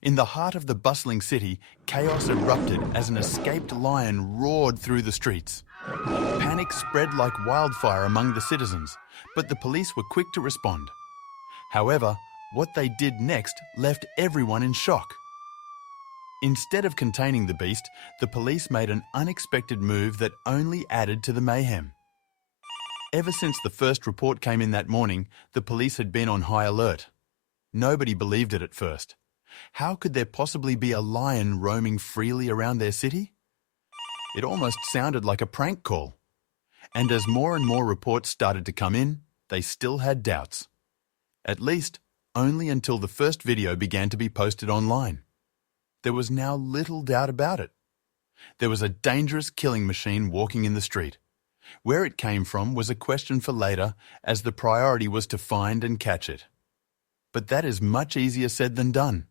In the heart of the bustling city, chaos erupted as an escaped lion roared through the streets. Panic spread like wildfire among the citizens, but the police were quick to respond. However, what they did next left everyone in shock. Instead of containing the beast, the police made an unexpected move that only added to the mayhem. Ever since the first report came in that morning, the police had been on high alert. Nobody believed it at first. How could there possibly be a lion roaming freely around their city? It almost sounded like a prank call. And as more and more reports started to come in, they still had doubts. At least, only until the first video began to be posted online. There was now little doubt about it. There was a dangerous killing machine walking in the street. Where it came from was a question for later, as the priority was to find and catch it. But that is much easier said than done.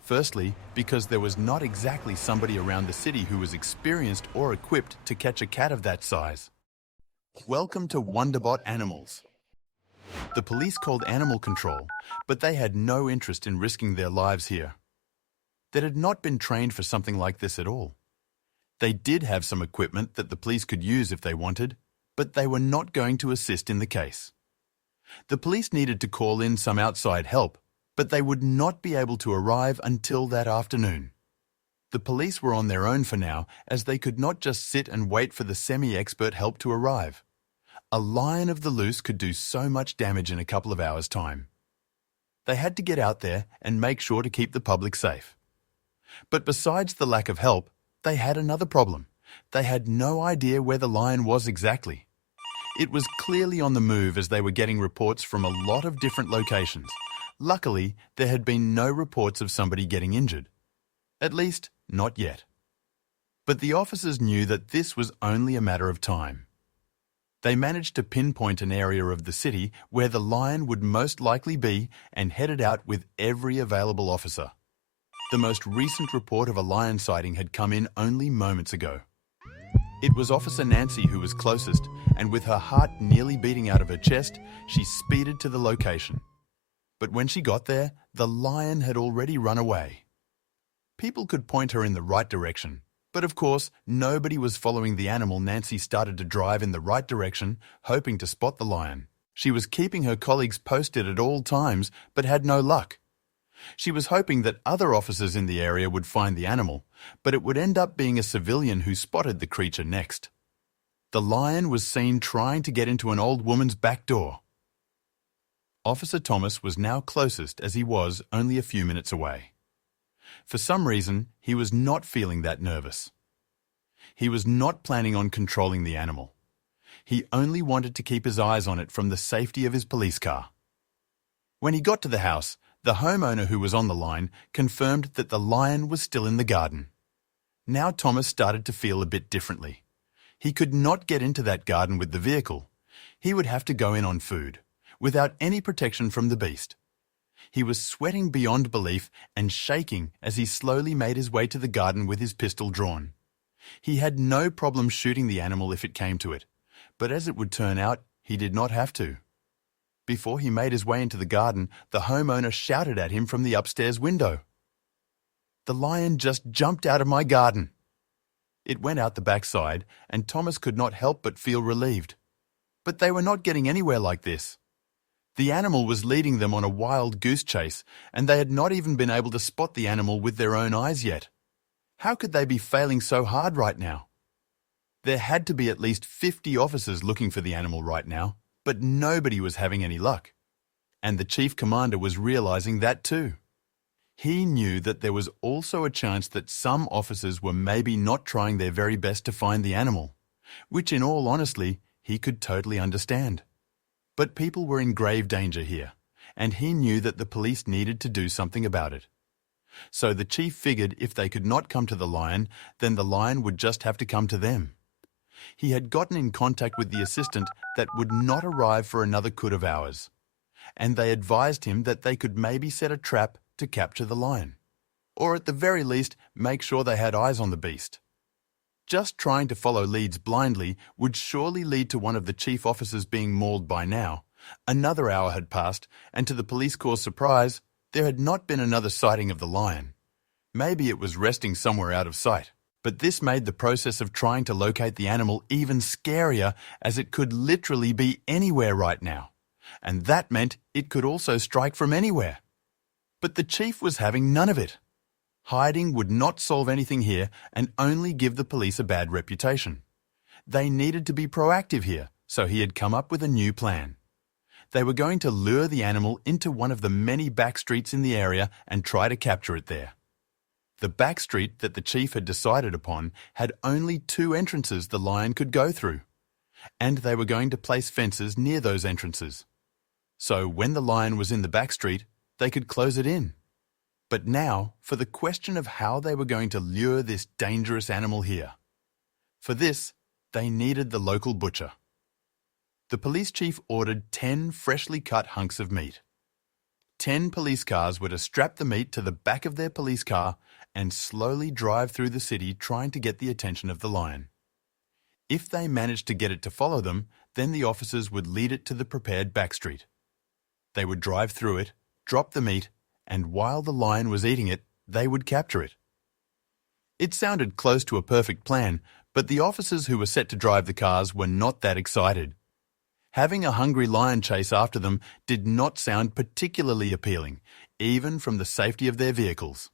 Firstly, because there was not exactly somebody around the city who was experienced or equipped to catch a cat of that size. Welcome to Wonderbot Animals. The police called animal control, but they had no interest in risking their lives here. They had not been trained for something like this at all. They did have some equipment that the police could use if they wanted, but they were not going to assist in the case. The police needed to call in some outside help, but they would not be able to arrive until that afternoon. The police were on their own for now, as they could not just sit and wait for the semi-expert help to arrive. A lion of the loose could do so much damage in a couple of hours' time. They had to get out there and make sure to keep the public safe. But besides the lack of help, they had another problem. They had no idea where the lion was exactly. It was clearly on the move as they were getting reports from a lot of different locations. Luckily, there had been no reports of somebody getting injured. At least, not yet. But the officers knew that this was only a matter of time. They managed to pinpoint an area of the city where the lion would most likely be and headed out with every available officer. The most recent report of a lion sighting had come in only moments ago. It was Officer Nancy who was closest, and with her heart nearly beating out of her chest, she speeded to the location. But when she got there, the lion had already run away. People could point her in the right direction, but of course, nobody was following the animal. Nancy started to drive in the right direction, hoping to spot the lion. She was keeping her colleagues posted at all times, but had no luck. She was hoping that other officers in the area would find the animal, but it would end up being a civilian who spotted the creature next. The lion was seen trying to get into an old woman's back door. Officer Thomas was now closest, as he was only a few minutes away. For some reason, he was not feeling that nervous. He was not planning on controlling the animal. He only wanted to keep his eyes on it from the safety of his police car. When he got to the house, the homeowner who was on the line confirmed that the lion was still in the garden. Now Thomas started to feel a bit differently. He could not get into that garden with the vehicle. He would have to go in on food, without any protection from the beast. He was sweating beyond belief and shaking as he slowly made his way to the garden with his pistol drawn. He had no problem shooting the animal if it came to it, but as it would turn out, he did not have to. Before he made his way into the garden, the homeowner shouted at him from the upstairs window. "The lion just jumped out of my garden." It went out the backside, and Thomas could not help but feel relieved. But they were not getting anywhere like this. The animal was leading them on a wild goose chase, and they had not even been able to spot the animal with their own eyes yet. How could they be failing so hard right now? There had to be at least 50 officers looking for the animal right now, but nobody was having any luck. And the chief commander was realizing that too. He knew that there was also a chance that some officers were maybe not trying their very best to find the animal, which in all honesty, he could totally understand. But people were in grave danger here, and he knew that the police needed to do something about it. So the chief figured if they could not come to the lion, then the lion would just have to come to them. He had gotten in contact with the assistant that would not arrive for another could of hours, and they advised him that they could maybe set a trap to capture the lion, or at the very least make sure they had eyes on the beast. Just trying to follow leads blindly would surely lead to one of the chief officers being mauled by now. Another hour had passed, and to the police corps' surprise, There had not been another sighting of the lion. Maybe it was resting somewhere out of sight, but this made the process of trying to locate the animal even scarier, as it could literally be anywhere right now. And that meant it could also strike from anywhere. But the chief was having none of it. Hiding would not solve anything here and only give the police a bad reputation. They needed to be proactive here, so he had come up with a new plan. They were going to lure the animal into one of the many back streets in the area and try to capture it there. The back street that the chief had decided upon had only 2 entrances the lion could go through, and they were going to place fences near those entrances. So when the lion was in the back street, they could close it in. But now, for the question of how they were going to lure this dangerous animal here. For this, they needed the local butcher. The police chief ordered 10 freshly cut hunks of meat. 10 police cars were to strap the meat to the back of their police car and slowly drive through the city trying to get the attention of the lion. If they managed to get it to follow them, then the officers would lead it to the prepared back street. They would drive through it, drop the meat, and while the lion was eating it, they would capture it. It sounded close to a perfect plan, but the officers who were set to drive the cars were not that excited. Having a hungry lion chase after them did not sound particularly appealing, even from the safety of their vehicles.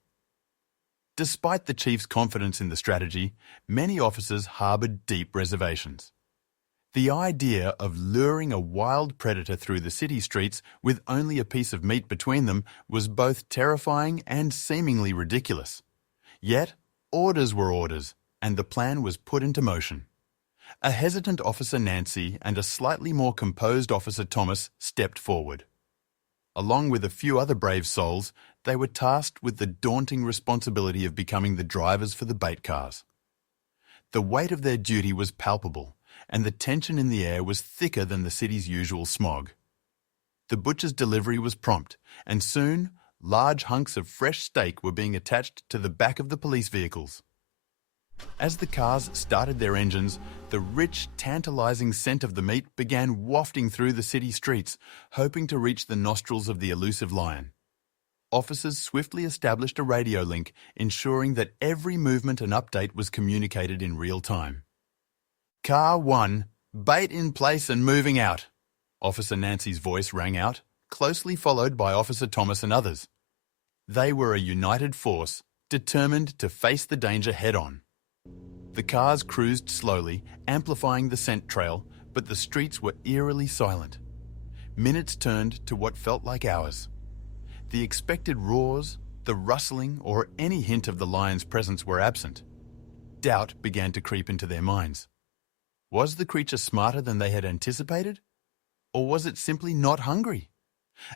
Despite the chief's confidence in the strategy, many officers harbored deep reservations. The idea of luring a wild predator through the city streets with only a piece of meat between them was both terrifying and seemingly ridiculous. Yet, orders were orders, and the plan was put into motion. A hesitant Officer Nancy and a slightly more composed Officer Thomas stepped forward. Along with a few other brave souls, they were tasked with the daunting responsibility of becoming the drivers for the bait cars. The weight of their duty was palpable, and the tension in the air was thicker than the city's usual smog. The butcher's delivery was prompt, and soon, large hunks of fresh steak were being attached to the back of the police vehicles. As the cars started their engines, the rich, tantalizing scent of the meat began wafting through the city streets, hoping to reach the nostrils of the elusive lion. Officers swiftly established a radio link, ensuring that every movement and update was communicated in real time. Car 1, bait in place and moving out. Officer Nancy's voice rang out, closely followed by Officer Thomas and others. They were a united force, determined to face the danger head-on. The cars cruised slowly, amplifying the scent trail, but the streets were eerily silent. Minutes turned to what felt like hours. The expected roars, the rustling, or any hint of the lion's presence were absent. Doubt began to creep into their minds. Was the creature smarter than they had anticipated? Or was it simply not hungry?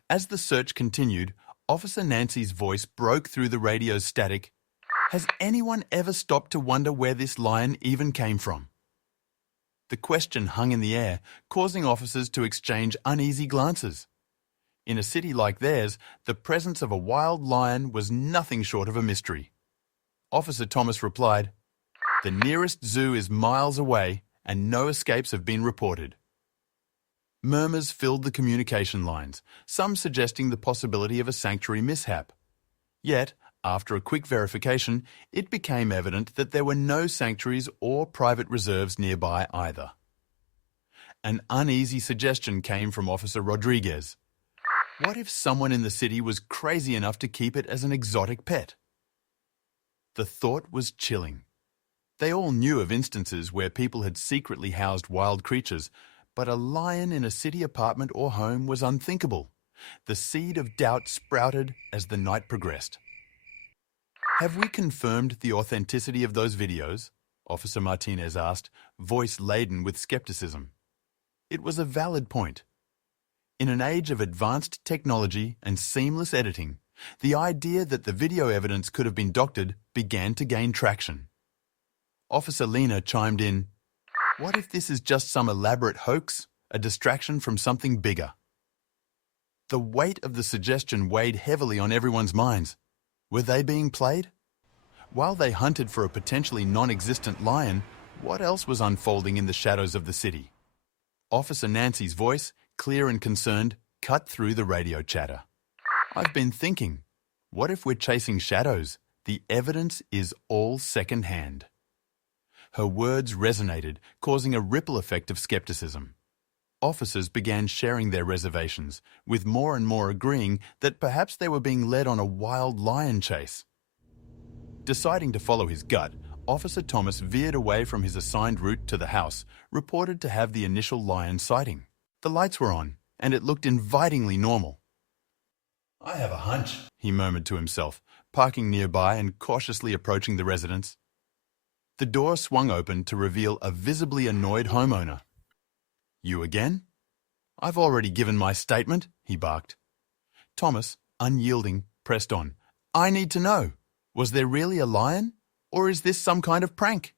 As the search continued, Officer Nancy's voice broke through the radio's static. Has anyone ever stopped to wonder where this lion even came from? The question hung in the air, causing officers to exchange uneasy glances. In a city like theirs, the presence of a wild lion was nothing short of a mystery. Officer Thomas replied, "The nearest zoo is miles away and no escapes have been reported." Murmurs filled the communication lines, some suggesting the possibility of a sanctuary mishap. Yet, after a quick verification, it became evident that there were no sanctuaries or private reserves nearby either. An uneasy suggestion came from Officer Rodriguez. What if someone in the city was crazy enough to keep it as an exotic pet? The thought was chilling. They all knew of instances where people had secretly housed wild creatures, but a lion in a city apartment or home was unthinkable. The seed of doubt sprouted as the night progressed. Have we confirmed the authenticity of those videos? Officer Martinez asked, voice laden with skepticism. It was a valid point. In an age of advanced technology and seamless editing, the idea that the video evidence could have been doctored began to gain traction. Officer Lena chimed in, "What if this is just some elaborate hoax, a distraction from something bigger?" The weight of the suggestion weighed heavily on everyone's minds. Were they being played? While they hunted for a potentially non-existent lion, what else was unfolding in the shadows of the city? Officer Nancy's voice, clear and concerned, cut through the radio chatter. I've been thinking, what if we're chasing shadows? The evidence is all second-hand. Her words resonated, causing a ripple effect of skepticism. Officers began sharing their reservations, with more and more agreeing that perhaps they were being led on a wild lion chase. Deciding to follow his gut, Officer Thomas veered away from his assigned route to the house, reported to have the initial lion sighting. The lights were on, and it looked invitingly normal. "I have a hunch," he murmured to himself, parking nearby and cautiously approaching the residence. The door swung open to reveal a visibly annoyed homeowner. "You again?" "I've already given my statement," he barked. Thomas, unyielding, pressed on. "I need to know. Was there really a lion? Or is this some kind of prank?"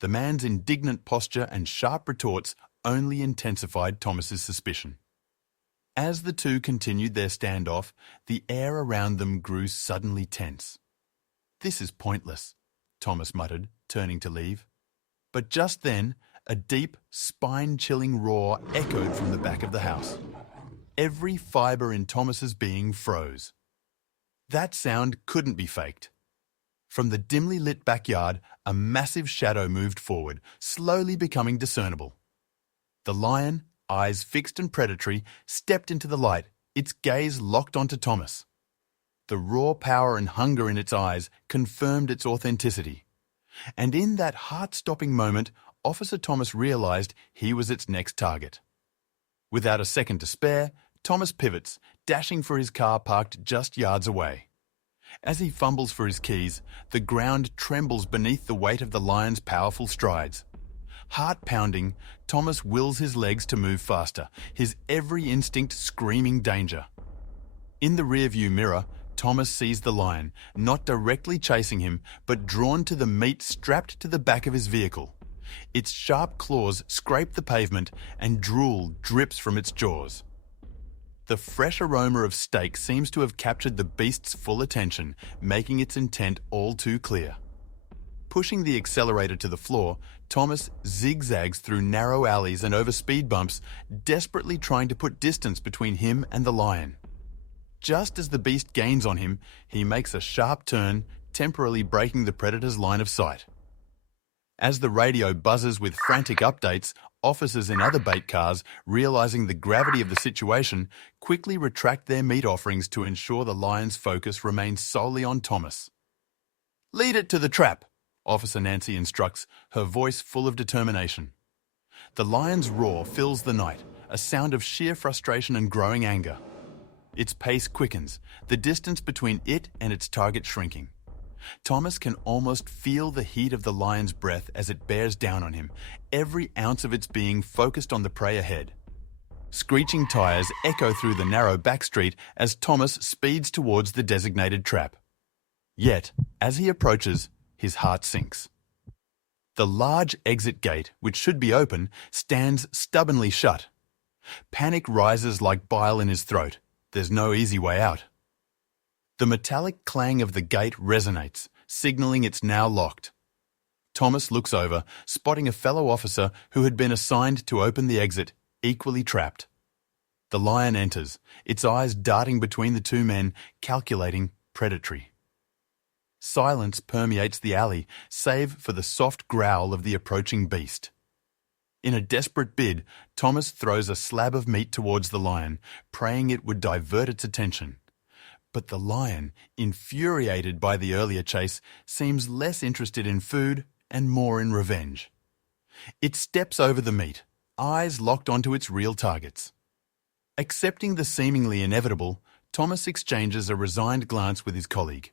The man's indignant posture and sharp retorts only intensified Thomas's suspicion. As the two continued their standoff, the air around them grew suddenly tense. "This is pointless," Thomas muttered, turning to leave. But just then, a deep, spine-chilling roar echoed from the back of the house. Every fibre in Thomas's being froze. That sound couldn't be faked. From the dimly lit backyard, a massive shadow moved forward, slowly becoming discernible. The lion, eyes fixed and predatory, stepped into the light, its gaze locked onto Thomas. The raw power and hunger in its eyes confirmed its authenticity. And in that heart-stopping moment, Officer Thomas realized he was its next target. Without a second to spare, Thomas pivots, dashing for his car parked just yards away. As he fumbles for his keys, the ground trembles beneath the weight of the lion's powerful strides. Heart pounding, Thomas wills his legs to move faster, his every instinct screaming danger. In the rearview mirror, Thomas sees the lion, not directly chasing him, but drawn to the meat strapped to the back of his vehicle. Its sharp claws scrape the pavement and drool drips from its jaws. The fresh aroma of steak seems to have captured the beast's full attention, making its intent all too clear. Pushing the accelerator to the floor, Thomas zigzags through narrow alleys and over speed bumps, desperately trying to put distance between him and the lion. Just as the beast gains on him, he makes a sharp turn, temporarily breaking the predator's line of sight. As the radio buzzes with frantic updates, officers in other bait cars, realizing the gravity of the situation, quickly retract their meat offerings to ensure the lion's focus remains solely on Thomas. "Lead it to the trap," Officer Nancy instructs, her voice full of determination. The lion's roar fills the night, a sound of sheer frustration and growing anger. Its pace quickens, the distance between it and its target shrinking. Thomas can almost feel the heat of the lion's breath as it bears down on him, every ounce of its being focused on the prey ahead. Screeching tires echo through the narrow back street as Thomas speeds towards the designated trap. Yet, as he approaches, his heart sinks. The large exit gate, which should be open, stands stubbornly shut. Panic rises like bile in his throat. There's no easy way out. The metallic clang of the gate resonates, signaling it's now locked. Thomas looks over, spotting a fellow officer who had been assigned to open the exit, equally trapped. The lion enters, its eyes darting between the two men, calculating, predatory. Silence permeates the alley, save for the soft growl of the approaching beast. In a desperate bid, Thomas throws a slab of meat towards the lion, praying it would divert its attention. But the lion, infuriated by the earlier chase, seems less interested in food and more in revenge. It steps over the meat, eyes locked onto its real targets. Accepting the seemingly inevitable, Thomas exchanges a resigned glance with his colleague.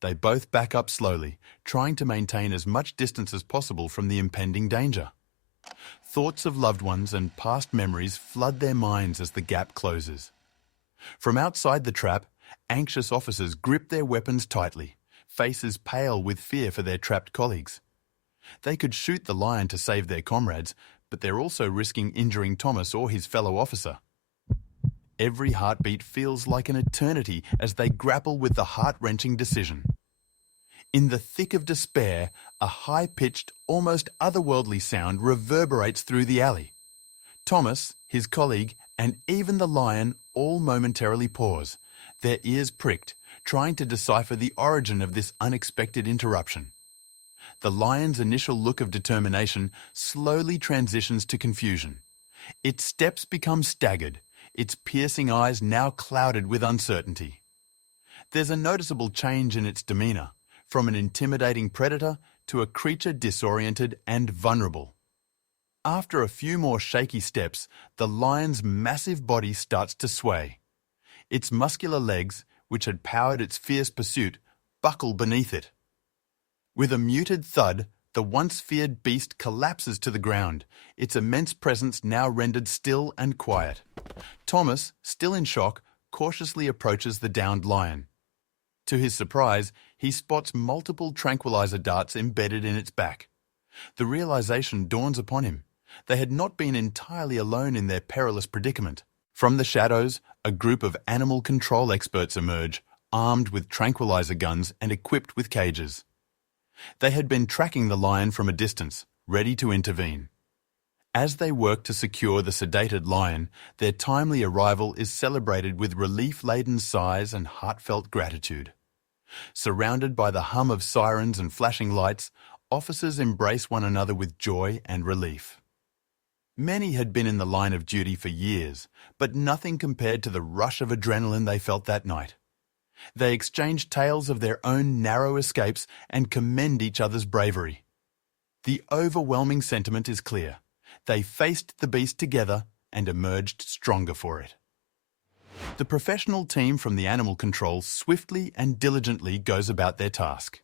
They both back up slowly, trying to maintain as much distance as possible from the impending danger. Thoughts of loved ones and past memories flood their minds as the gap closes. From outside the trap, anxious officers grip their weapons tightly, faces pale with fear for their trapped colleagues. They could shoot the lion to save their comrades, but they're also risking injuring Thomas or his fellow officer. Every heartbeat feels like an eternity as they grapple with the heart-wrenching decision. In the thick of despair, a high-pitched, almost otherworldly sound reverberates through the alley. Thomas, his colleague, and even the lion all momentarily pause, their ears pricked, trying to decipher the origin of this unexpected interruption. The lion's initial look of determination slowly transitions to confusion. Its steps become staggered, its piercing eyes now clouded with uncertainty. There's a noticeable change in its demeanor, from an intimidating predator to a creature disoriented and vulnerable. After a few more shaky steps, the lion's massive body starts to sway. Its muscular legs, which had powered its fierce pursuit, buckle beneath it. With a muted thud, the once feared beast collapses to the ground, its immense presence now rendered still and quiet. Thomas, still in shock, cautiously approaches the downed lion. To his surprise, he spots multiple tranquilizer darts embedded in its back. The realization dawns upon him. They had not been entirely alone in their perilous predicament. From the shadows, a group of animal control experts emerge, armed with tranquilizer guns and equipped with cages. They had been tracking the lion from a distance, ready to intervene. As they work to secure the sedated lion, their timely arrival is celebrated with relief-laden sighs and heartfelt gratitude. Surrounded by the hum of sirens and flashing lights, officers embrace one another with joy and relief. Many had been in the line of duty for years, but nothing compared to the rush of adrenaline they felt that night. They exchange tales of their own narrow escapes and commend each other's bravery. The overwhelming sentiment is clear. They faced the beast together and emerged stronger for it. The professional team from the animal control swiftly and diligently goes about their task.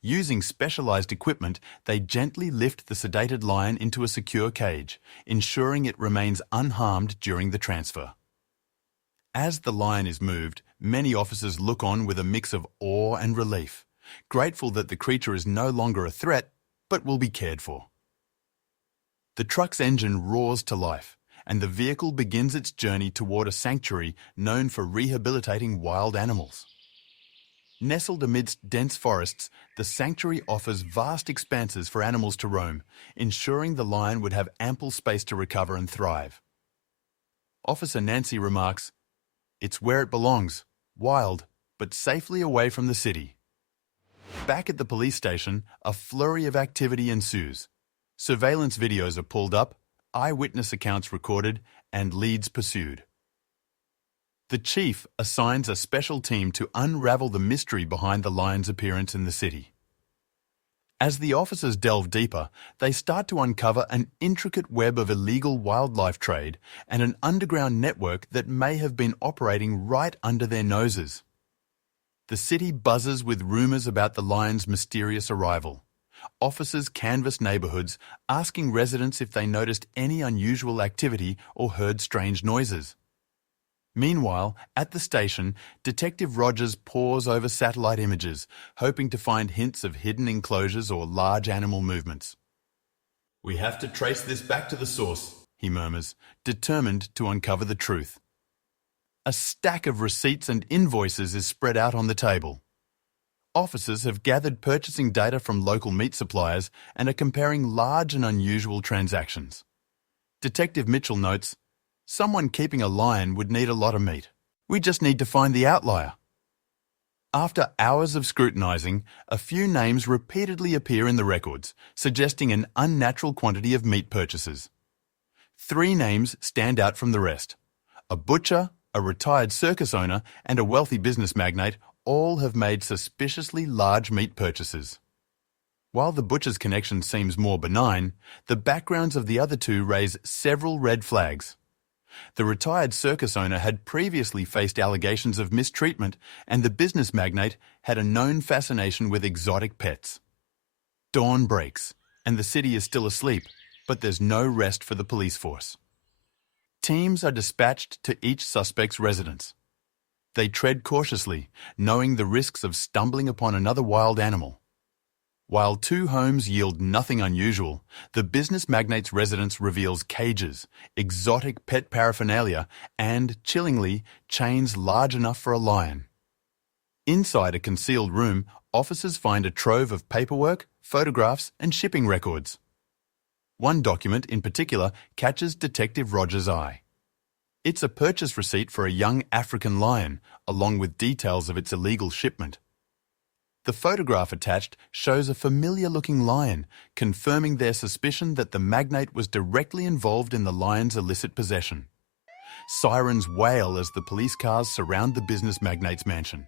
Using specialized equipment, they gently lift the sedated lion into a secure cage, ensuring it remains unharmed during the transfer. As the lion is moved, many officers look on with a mix of awe and relief, grateful that the creature is no longer a threat, but will be cared for. The truck's engine roars to life, and the vehicle begins its journey toward a sanctuary known for rehabilitating wild animals. Nestled amidst dense forests, the sanctuary offers vast expanses for animals to roam, ensuring the lion would have ample space to recover and thrive. Officer Nancy remarks, "It's where it belongs, wild, but safely away from the city." Back at the police station, a flurry of activity ensues. Surveillance videos are pulled up, eyewitness accounts recorded, and leads pursued. The chief assigns a special team to unravel the mystery behind the lion's appearance in the city. As the officers delve deeper, they start to uncover an intricate web of illegal wildlife trade and an underground network that may have been operating right under their noses. The city buzzes with rumors about the lion's mysterious arrival. Officers canvass neighborhoods, asking residents if they noticed any unusual activity or heard strange noises. Meanwhile, at the station, Detective Rogers pores over satellite images, hoping to find hints of hidden enclosures or large animal movements. "We have to trace this back to the source," he murmurs, determined to uncover the truth. A stack of receipts and invoices is spread out on the table. Officers have gathered purchasing data from local meat suppliers and are comparing large and unusual transactions. Detective Mitchell notes, "Someone keeping a lion would need a lot of meat. We just need to find the outlier." After hours of scrutinizing, a few names repeatedly appear in the records, suggesting an unnatural quantity of meat purchases. 3 names stand out from the rest. A butcher, a retired circus owner, and a wealthy business magnate all have made suspiciously large meat purchases. While the butcher's connection seems more benign, the backgrounds of the other 2 raise several red flags. The retired circus owner had previously faced allegations of mistreatment, and the business magnate had a known fascination with exotic pets. Dawn breaks, and the city is still asleep, but there's no rest for the police force. Teams are dispatched to each suspect's residence. They tread cautiously, knowing the risks of stumbling upon another wild animal. While 2 homes yield nothing unusual, the business magnate's residence reveals cages, exotic pet paraphernalia, and, chillingly, chains large enough for a lion. Inside a concealed room, officers find a trove of paperwork, photographs, and shipping records. One document in particular catches Detective Rogers' eye. It's a purchase receipt for a young African lion, along with details of its illegal shipment. The photograph attached shows a familiar-looking lion, confirming their suspicion that the magnate was directly involved in the lion's illicit possession. Sirens wail as the police cars surround the business magnate's mansion.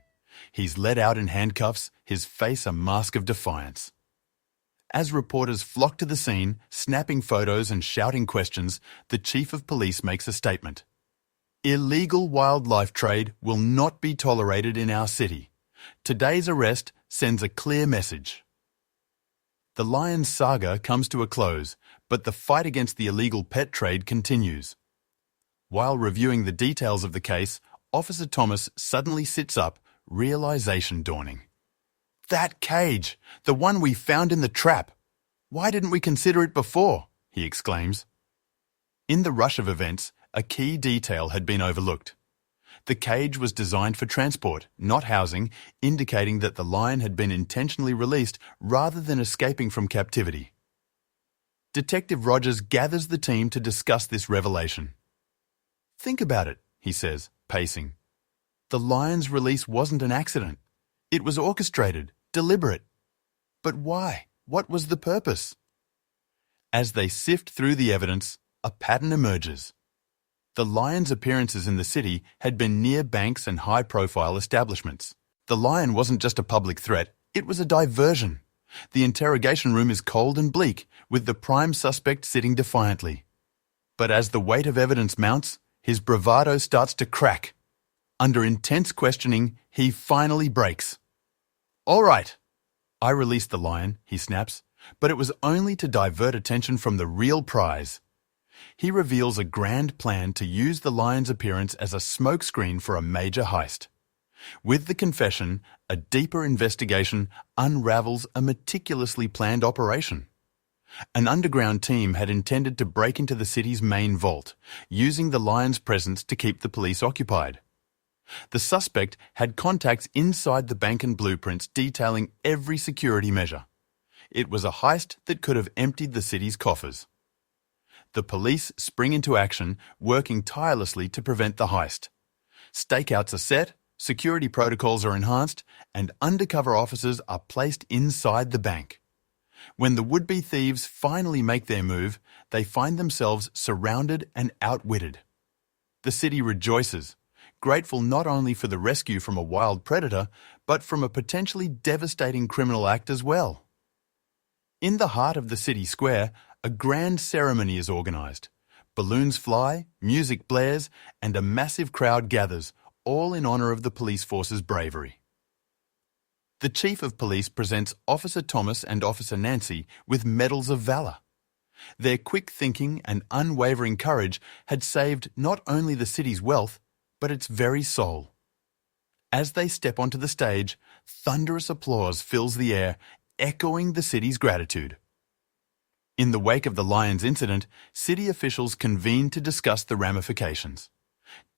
He's led out in handcuffs, his face a mask of defiance. As reporters flock to the scene, snapping photos and shouting questions, the chief of police makes a statement. Illegal wildlife trade will not be tolerated in our city. Today's arrest sends a clear message. The lion's saga comes to a close, but the fight against the illegal pet trade continues. While reviewing the details of the case, Officer Thomas suddenly sits up, realization dawning. That cage! The one we found in the trap! Why didn't we consider it before? He exclaims. In the rush of events, a key detail had been overlooked. The cage was designed for transport, not housing, indicating that the lion had been intentionally released rather than escaping from captivity. Detective Rogers gathers the team to discuss this revelation. Think about it, he says, pacing. The lion's release wasn't an accident. It was orchestrated, deliberate. But why? What was the purpose? As they sift through the evidence, a pattern emerges. The lion's appearances in the city had been near banks and high-profile establishments. The lion wasn't just a public threat, it was a diversion. The interrogation room is cold and bleak, with the prime suspect sitting defiantly. But as the weight of evidence mounts, his bravado starts to crack. Under intense questioning, he finally breaks. All right. I released the lion, he snaps, but it was only to divert attention from the real prize. He reveals a grand plan to use the lion's appearance as a smokescreen for a major heist. With the confession, a deeper investigation unravels a meticulously planned operation. An underground team had intended to break into the city's main vault, using the lion's presence to keep the police occupied. The suspect had contacts inside the bank and blueprints detailing every security measure. It was a heist that could have emptied the city's coffers. The police spring into action, working tirelessly to prevent the heist. Stakeouts are set, security protocols are enhanced, and undercover officers are placed inside the bank. When the would-be thieves finally make their move, they find themselves surrounded and outwitted. The city rejoices, grateful not only for the rescue from a wild predator, but from a potentially devastating criminal act as well. In the heart of the city square, a grand ceremony is organised. Balloons fly, music blares, and a massive crowd gathers, all in honour of the police force's bravery. The Chief of Police presents Officer Thomas and Officer Nancy with medals of valour. Their quick thinking and unwavering courage had saved not only the city's wealth, but its very soul. As they step onto the stage, thunderous applause fills the air, echoing the city's gratitude. In the wake of the Lions incident, city officials convene to discuss the ramifications.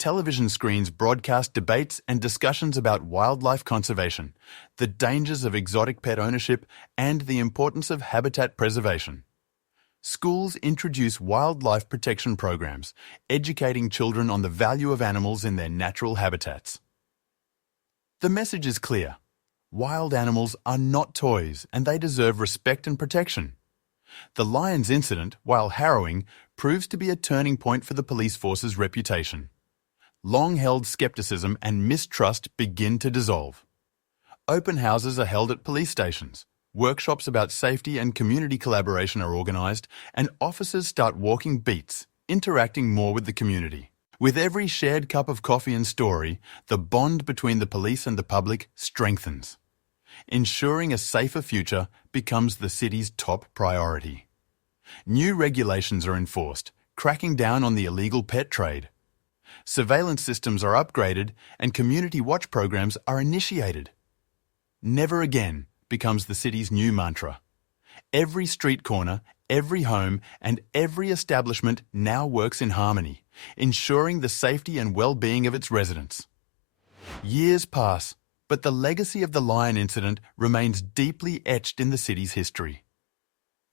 Television screens broadcast debates and discussions about wildlife conservation, the dangers of exotic pet ownership, and the importance of habitat preservation. Schools introduce wildlife protection programs, educating children on the value of animals in their natural habitats. The message is clear. Wild animals are not toys, and they deserve respect and protection. The Lions incident, while harrowing, proves to be a turning point for the police force's reputation. Long-held skepticism and mistrust begin to dissolve. Open houses are held at police stations. Workshops about safety and community collaboration are organised, and officers start walking beats, interacting more with the community. With every shared cup of coffee and story, the bond between the police and the public strengthens. Ensuring a safer future becomes the city's top priority. New regulations are enforced, cracking down on the illegal pet trade. Surveillance systems are upgraded and community watch programs are initiated. Never again becomes the city's new mantra. Every street corner, every home, and every establishment now works in harmony, ensuring the safety and well-being of its residents. Years pass, but the legacy of the Lion incident remains deeply etched in the city's history.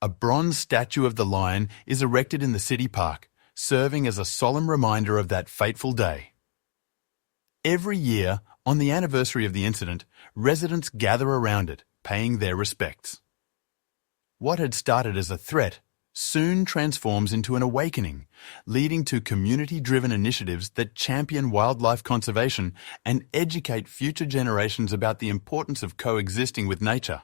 A bronze statue of the lion is erected in the city park, serving as a solemn reminder of that fateful day. Every year, On the anniversary of the incident, residents gather around it, paying their respects. What had started as a threat soon transforms into an awakening, leading to community-driven initiatives that champion wildlife conservation and educate future generations about the importance of coexisting with nature.